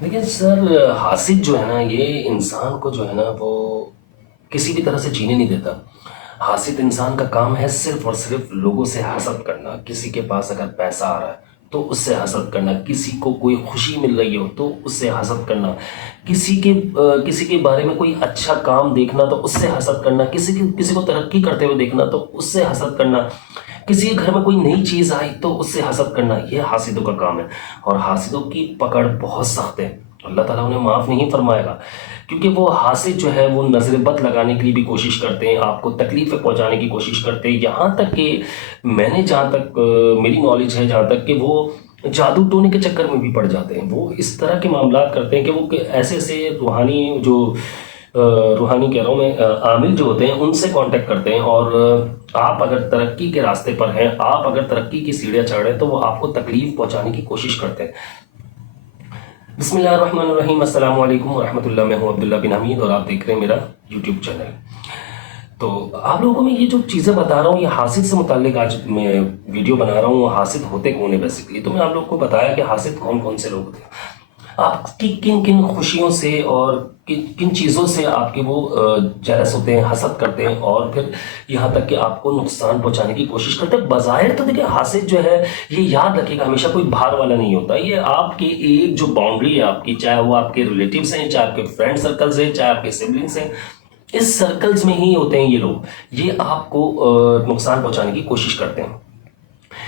دیکھیں سر، حاسد جو ہے نا یہ انسان کو جو ہے نا وہ کسی بھی طرح سے جینے نہیں دیتا۔ حاسد انسان کا کام ہے صرف اور صرف لوگوں سے حسد کرنا۔ کسی کے پاس اگر پیسہ آ رہا ہے تو اس سے حسد کرنا، کسی کو کوئی خوشی مل رہی ہو تو اس سے حسد کرنا، کسی کے بارے میں کوئی اچھا کام دیکھنا تو اس سے حسد کرنا، کسی کو ترقی کرتے ہوئے دیکھنا تو اس سے حسد کرنا، کسی کے گھر میں کوئی نئی چیز آئی تو اس سے حسد کرنا، یہ حاسدوں کا کام ہے۔ اور حاسدوں کی پکڑ بہت سخت ہے، اللہ تعالیٰ انہیں معاف نہیں فرمائے گا، کیونکہ وہ حاسد جو ہے وہ نظر بد لگانے کے لیے بھی کوشش کرتے ہیں، آپ کو تکلیفیں پہنچانے کی کوشش کرتے ہیں، یہاں تک کہ میں نے جہاں تک میری نالج ہے جہاں تک کہ وہ جادو ٹونے کے چکر میں بھی پڑ جاتے ہیں۔ وہ اس طرح کے معاملات کرتے ہیں کہ وہ ایسے ایسے روحانی کہہ رہا ہوں میں، عامل جو ہوتے ہیں ان سے کانٹیکٹ کرتے ہیں، اور آپ اگر ترقی کے راستے پر ہیں، آپ اگر ترقی کی سیڑھیاں چڑھ رہے ہیں تو وہ آپ کو تکلیف پہنچانے کی کوشش کرتے ہیں۔ بسم اللہ الرحمن الرحیم، السلام علیکم ورحمۃ اللہ، میں ہوں عبداللہ بن حمید اور آپ دیکھ رہے ہیں میرا یوٹیوب چینل۔ تو آپ لوگوں کو میں یہ جو چیزیں بتا رہا ہوں یہ حاسد سے متعلق آج میں ویڈیو بنا رہا ہوں۔ حاسد ہوتے کون ہیں بیسیکلی، تو میں آپ لوگوں کو بتایا کہ حاسد کون کون سے لوگ ہوتے ہیں، آپ کی کن کن خوشیوں سے اور کن چیزوں سے آپ کے وہ جیلس ہوتے ہیں، حسد کرتے ہیں، اور پھر یہاں تک کہ آپ کو نقصان پہنچانے کی کوشش کرتے ہیں۔ بظاہر تو دیکھیں حاسد جو ہے یہ یاد رکھے گا ہمیشہ کوئی باہر والا نہیں ہوتا، یہ آپ کے ایک جو باؤنڈری ہے آپ کی، چاہے وہ آپ کے ریلیٹیوز ہیں، چاہے آپ کے فرینڈ سرکلز ہیں، چاہے آپ کے سبلنگس ہیں، اس سرکلز میں ہی ہوتے ہیں یہ لوگ، یہ آپ کو نقصان پہنچانے کی کوشش کرتے ہیں۔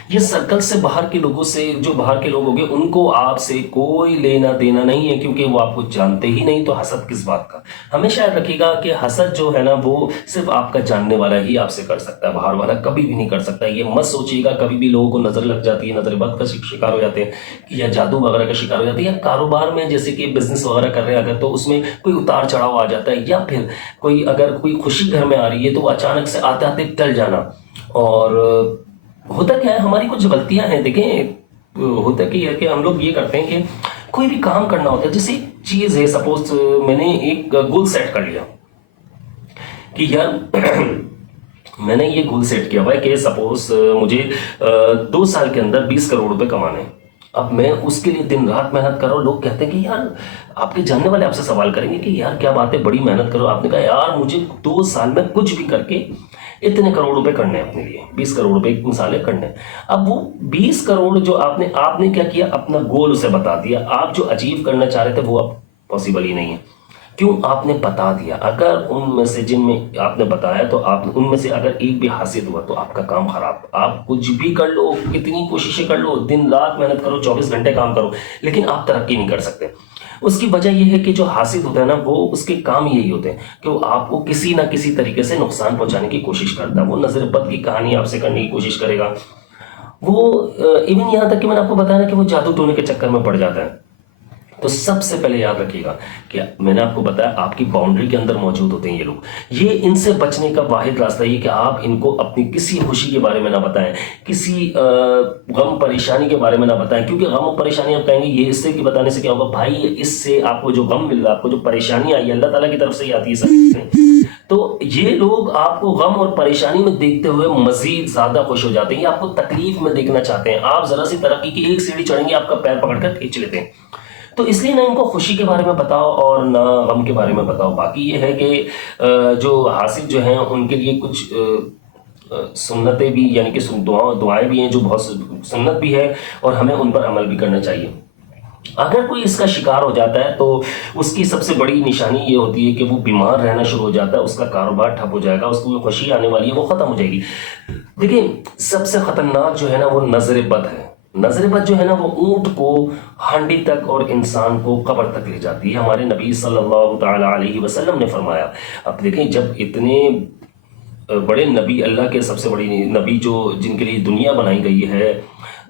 یہ سرکل سے باہر کے لوگوں سے، جو باہر کے لوگ ہوگے ان کو آپ سے کوئی لینا دینا نہیں ہے، کیونکہ وہ آپ کو جانتے ہی نہیں، تو حسد کس بات کا۔ ہمیشہ یاد رکھیے گا کہ حسد جو ہے نا وہ صرف آپ کا جاننے والا ہی آپ سے کر سکتا ہے، باہر والا کبھی بھی نہیں کر سکتا۔ یہ مت سوچیے گا کبھی بھی لوگوں کو نظر لگ جاتی ہے، نظر بد کا شکار ہو جاتے ہیں، یا جادو وغیرہ کا شکار ہو جاتے ہیں، یا کاروبار میں جیسے کہ بزنس وغیرہ کر رہے ہیں اگر تو اس میں کوئی اتار چڑھاؤ آ جاتا ہے، یا پھر اگر کوئی خوشی گھر میں آ رہی ہے تو وہ اچانک سے آتے آتے ٹل جانا۔ اور ہوتا کیا ہے، ہماری کچھ غلطیاں ہیں، دیکھیں ہوتا کیا ہے کہ ہم لوگ یہ کرتے ہیں کہ کوئی بھی کام کرنا ہوتا ہے، جیسے چیز ہے، سپوز میں نے ایک گول سیٹ کر لیا کہ یار میں نے یہ گول سیٹ کیا ہوا ہے کہ سپوز مجھے 2 سال کے اندر 20 کروڑ روپے کمانے ہیں۔ اب میں اس کے لیے دن رات محنت کر رہا ہوں، لوگ کہتے ہیں کہ یار، آپ کے جاننے والے آپ سے سوال کریں گے کہ یار کیا بات ہے، بڑی محنت کرو۔ آپ نے کہا یار مجھے 2 سال میں کچھ بھی کر کے اتنے کروڑ روپے کرنے ہیں اپنے لیے، 20 کروڑ روپے ایک مثال ہے کرنے ہیں۔ اب وہ 20 کروڑ جو آپ نے کیا کیا، اپنا گول اسے بتا دیا، آپ جو اچیو کرنا چاہ رہے تھے وہ اب پاسبل ہی نہیں ہے۔ کیوں؟ آپ نے بتا دیا۔ اگر ان میں سے جن میں آپ نے بتایا تو ان میں سے اگر ایک بھی حاسد ہوا تو آپ کا کام خراب۔ آپ کچھ بھی کر لو، کتنی کوششیں کر لو، دن رات محنت کرو، 24 گھنٹے کام کرو، لیکن آپ ترقی نہیں کر سکتے۔ اس کی وجہ یہ ہے کہ جو حاسد ہوتا ہے نا وہ اس کے کام یہی ہوتے ہیں کہ وہ آپ کو کسی نہ کسی طریقے سے نقصان پہنچانے کی کوشش کرتا ہے۔ وہ نظر بد کی کہانی آپ سے کرنے کی کوشش کرے گا، وہ ایون یہاں تک کہ میں نے آپ کو بتایا نا کہ وہ جادو ٹونے کے چکر میں پڑ جاتا ہے۔ تو سب سے پہلے یاد رکھیے گا کہ میں نے آپ کو بتایا آپ کی باؤنڈری کے اندر موجود ہوتے ہیں یہ لوگ۔ یہ ان سے بچنے کا واحد راستہ یہ کہ آپ ان کو اپنی کسی خوشی کے بارے میں نہ بتائیں، کسی غم پریشانی کے بارے میں نہ بتائیں، کیونکہ غم و پریشانی آپ کہیں گے یہ اس سے کہ بتانے سے کیا ہوگا، بھائی اس سے آپ کو جو غم مل رہا ہے، آپ کو جو پریشانی آئی ہے اللہ تعالیٰ کی طرف سے ہی آتی ہے سب۔ تو یہ لوگ آپ کو غم اور پریشانی میں دیکھتے ہوئے مزید زیادہ خوش ہو جاتے ہیں، یہ آپ کو تکلیف میں دیکھنا چاہتے ہیں۔ آپ ذرا سی ترقی کی ایک سیڑھی چڑھیں گے آپ کا پیر پکڑ کر کھینچ لیتے ہیں۔ تو اس لیے نہ ان کو خوشی کے بارے میں بتاؤ اور نہ غم کے بارے میں بتاؤ۔ باقی یہ ہے کہ جو حاسد جو ہیں ان کے لیے کچھ سنتیں بھی، یعنی کہ دعائیں بھی ہیں جو بہت سنت بھی ہے، اور ہمیں ان پر عمل بھی کرنا چاہیے۔ اگر کوئی اس کا شکار ہو جاتا ہے تو اس کی سب سے بڑی نشانی یہ ہوتی ہے کہ وہ بیمار رہنا شروع ہو جاتا ہے، اس کا کاروبار ٹھپ ہو جائے گا، اس کو جو خوشی آنے والی ہے وہ ختم ہو جائے گی۔ دیکھیں سب سے خطرناک جو ہے نا وہ نظر بد ہے۔ نظر بد جو ہے نا وہ اونٹ کو ہانڈی تک اور انسان کو قبر تک لے جاتی ہے، ہمارے نبی صلی اللہ تعالی علیہ وسلم نے فرمایا۔ اب دیکھیں جب اتنے بڑے نبی، اللہ کے سب سے بڑی نبی جو جن کے لیے دنیا بنائی گئی ہے،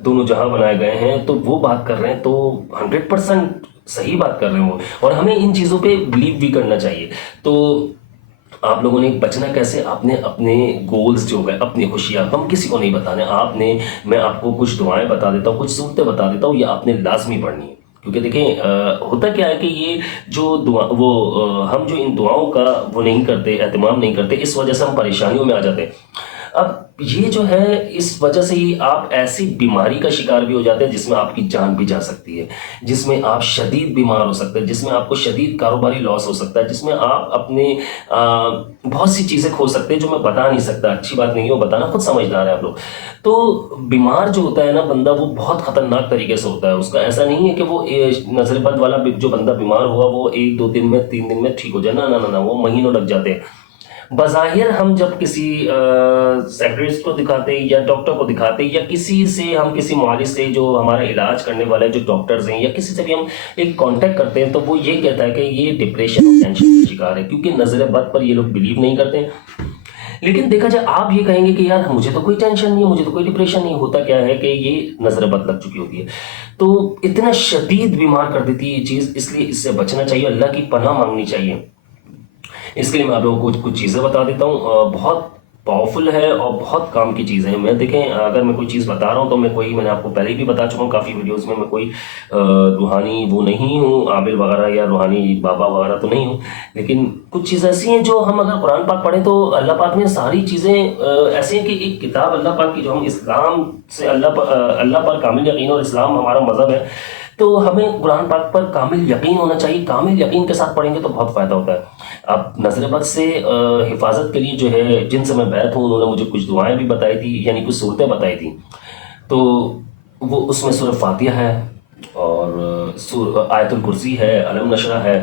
دونوں جہاں بنائے گئے ہیں، تو وہ بات کر رہے ہیں تو 100% صحیح بات کر رہے ہیں وہ، اور ہمیں ان چیزوں پہ بلیو بھی کرنا چاہیے۔ تو آپ لوگوں نے بچنا کیسے؟ آپ نے اپنے گولز جو گئے، اپنی خوشیاں ہم کسی کو نہیں بتانے۔ میں آپ کو کچھ دعائیں بتا دیتا ہوں، کچھ صورتیں بتا دیتا ہوں، یہ آپ نے لازمی پڑھنی ہے، کیونکہ دیکھیں ہوتا کیا ہے کہ یہ جو ہم جو ان دعاؤں کا وہ نہیں کرتے، اہتمام نہیں کرتے، اس وجہ سے ہم پریشانیوں میں آ جاتے ہیں۔ اب یہ جو ہے اس وجہ سے ہی آپ ایسی بیماری کا شکار بھی ہو جاتے ہیں جس میں آپ کی جان بھی جا سکتی ہے، جس میں آپ شدید بیمار ہو سکتے ہیں، جس میں آپ کو شدید کاروباری لاس ہو سکتا ہے، جس میں آپ اپنے بہت سی چیزیں کھو سکتے ہیں جو میں بتا نہیں سکتا، اچھی بات نہیں ہے وہ بتانا، خود سمجھدار ہے آپ لوگ۔ تو بیمار جو ہوتا ہے نا بندہ، وہ بہت خطرناک طریقے سے ہوتا ہے، اس کا ایسا نہیں ہے کہ وہ نظر بد والا جو بندہ بیمار ہوا وہ 1-2 دن میں 3 دن میں ٹھیک ہو جائے، نہ نہ نہ، وہ مہینوں لگ جاتے ہیں۔ بظاہر ہم جب کسی سیکٹریسٹ کو دکھاتے ہیں یا ڈاکٹر کو دکھاتے ہیں یا کسی سے ہم کسی معالج سے جو ہمارا علاج کرنے والا ہے جو ڈاکٹرز ہیں یا کسی سے بھی ہم ایک کانٹیکٹ کرتے ہیں تو وہ یہ کہتا ہے کہ یہ ڈپریشن اور ٹینشن کا شکار ہے، کیونکہ نظر بد پر یہ لوگ بلیو نہیں کرتے ہیں۔ لیکن دیکھا جائے آپ یہ کہیں گے کہ یار مجھے تو کوئی ٹینشن نہیں ہے، مجھے تو کوئی ڈپریشن نہیں، ہوتا کیا ہے کہ یہ نظر بد لگ چکی ہوتی ہے، تو اتنا شدید بیمار کر دیتی ہے یہ چیز، اس لیے اس سے بچنا چاہیے، اللہ کی پناہ مانگنی چاہیے۔ اس کے لیے میں آپ لوگوں کو کچھ چیزیں بتا دیتا ہوں، بہت پاورفل ہے اور بہت کام کی چیزیں ہیں۔ میں دیکھیں اگر میں کوئی چیز بتا رہا ہوں تو میں نے آپ کو پہلے بھی بتا چکا ہوں کافی ویڈیوز میں کوئی روحانی وہ نہیں ہوں، عابد وغیرہ یا روحانی بابا وغیرہ تو نہیں ہوں، لیکن کچھ چیزیں ایسی ہیں جو ہم اگر قرآن پاک پڑھیں تو اللہ پاک نے ساری چیزیں ایسی ہیں کہ ایک کتاب اللہ پاک کی جو ہم اسلام سے اللہ پر کامل یقین، اور اسلام ہمارا مذہب ہے تو ہمیں قرآن پاک پر کامل یقین ہونا چاہیے، کامل یقین کے ساتھ پڑھیں گے تو بہت فائدہ ہوتا ہے۔ اب نظر بد سے حفاظت کے لیے جو ہے جن سے میں بیعت ہوں انہوں نے مجھے کچھ دعائیں بھی بتائی تھی، یعنی کچھ صورتیں بتائی تھیں، تو وہ اس میں سورہ فاتحہ ہے اور آیت الکرسی ہے، علم نشرہ ہے،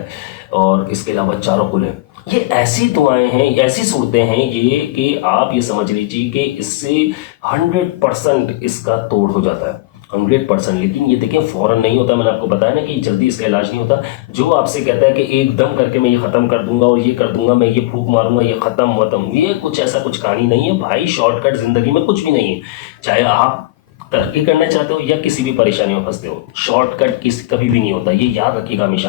اور اس کے علاوہ چاروں قل ہیں۔ یہ ایسی دعائیں ہیں، ایسی صورتیں ہیں یہ کہ آپ یہ سمجھ لیجیے کہ اس سے 100% اس کا توڑ ہو جاتا ہے، 100%۔ لیکن یہ دیکھیں فوراً نہیں ہوتا، میں نے آپ کو بتایا نا کہ جلدی اس کا علاج نہیں ہوتا۔ جو آپ سے کہتا ہے کہ ایک دم کر کے میں یہ ختم کر دوں گا اور یہ کر دوں گا، میں یہ پھونک ماروں گا یہ ختم، یہ کچھ ایسا کچھ کہانی نہیں ہے بھائی، شارٹ کٹ زندگی میں کچھ بھی نہیں ہے۔ چاہے آپ ترقی کرنا چاہتے ہو یا کسی بھی پریشانی میں پھنستے ہو، شارٹ کٹ کبھی بھی نہیں ہوتا، یہ یاد رکھیے گا ہمیشہ۔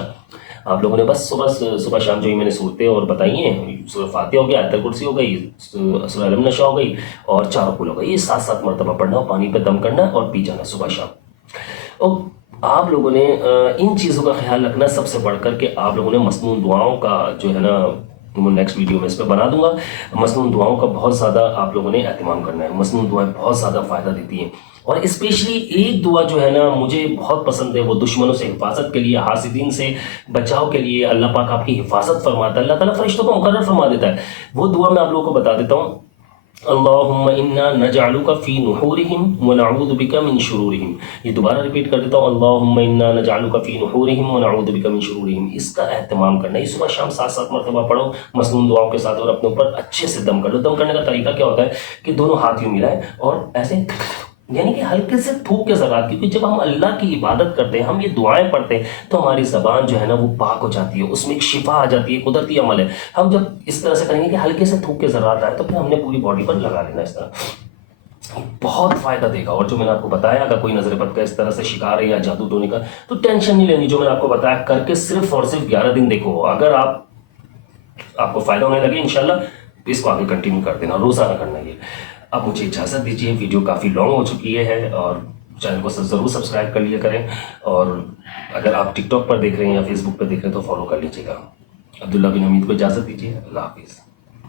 آپ لوگوں نے بس صبح شام جو ہی میں نے صورتیں اور بتائی ہیں، سورہ فاتحہ ہو گیا، آیت الکرسی ہو گئی، سورہ علم نشرہ ہو گئی اور چاروں قل ہو گئی، یہ 7 مرتبہ پڑھنا اور پانی پہ دم کرنا اور پی جانا صبح شام۔ اور آپ لوگوں نے ان چیزوں کا خیال رکھنا، سب سے بڑھ کر کے آپ لوگوں نے مسنون دعاؤں کا جو ہے نا، نیکسٹ ویڈیو میں اس پہ بنا دوں گا، مسنون دعاؤں کا بہت زیادہ آپ لوگوں نے اہتمام کرنا ہے۔ مسنون دعائیں بہت زیادہ فائدہ دیتی ہیں، اور اسپیشلی ایک دعا جو ہے نا مجھے بہت پسند ہے، وہ دشمنوں سے حفاظت کے لیے، حاسدین سے بچاؤ کے لیے اللہ پاک آپ کی حفاظت فرماتا ہے، اللہ تعالیٰ فرشتوں کو مقرر فرما دیتا ہے۔ وہ دعا میں آپ لوگوں کو بتا دیتا ہوں، اللہم انا نجعلک فی نحورہم ونعوذ بک من شرورہم۔ یہ دوبارہ ریپیٹ کر دیتا ہوں، اللہم انا نجعلک فی نحورہم ونعوذ بک من شرورہم۔ اس کا اہتمام کرنا ہے، یہ صبح شام 7 مرتبہ پڑھو مسنون دعاؤں کے ساتھ، اور اپنے اوپر اچھے سے دم کر لو۔ دم کرنے کا طریقہ کیا ہوتا ہے کہ دونوں ہاتھ یوں ملائیں اور ایسے، یعنی کہ ہلکے سے تھوک کے ذرات، کیونکہ جب ہم اللہ کی عبادت کرتے ہیں، ہم یہ دعائیں پڑھتے ہیں تو ہماری زبان جو ہے نا وہ پاک ہو جاتی ہے، اس میں ایک شفا آ جاتی ہے، قدرتی عمل ہے۔ ہم جب اس طرح سے کریں گے کہ ہلکے سے تھوک کے ذرات آئے تو پھر ہم نے پوری باڈی پر لگا لینا اس طرح، بہت فائدہ دے گا۔ اور جو میں نے آپ کو بتایا، اگر کوئی نظر بد کا اس طرح سے شکار ہے یا جادو ٹونے کا، تو ٹینشن نہیں لینی، جو میں نے آپ کو بتایا کر کے صرف اور صرف 11 دن دیکھو، اگر آپ کو فائدہ ہونے لگے انشاءاللہ اس کو آگے کنٹینیو کر دینا، روزانہ کرنا یہ۔ اب مجھے اجازت دیجیے، ویڈیو کافی لانگ ہو چکی ہے اور چینل کو ضرور سبسکرائب کر لیا کریں، اور اگر آپ ٹک ٹاک پر دیکھ رہے ہیں یا فیس بک پر دیکھ رہے ہیں تو فالو کر لیجیے گا۔ عبداللہ بن حمید کو اجازت دیجیے، اللہ حافظ۔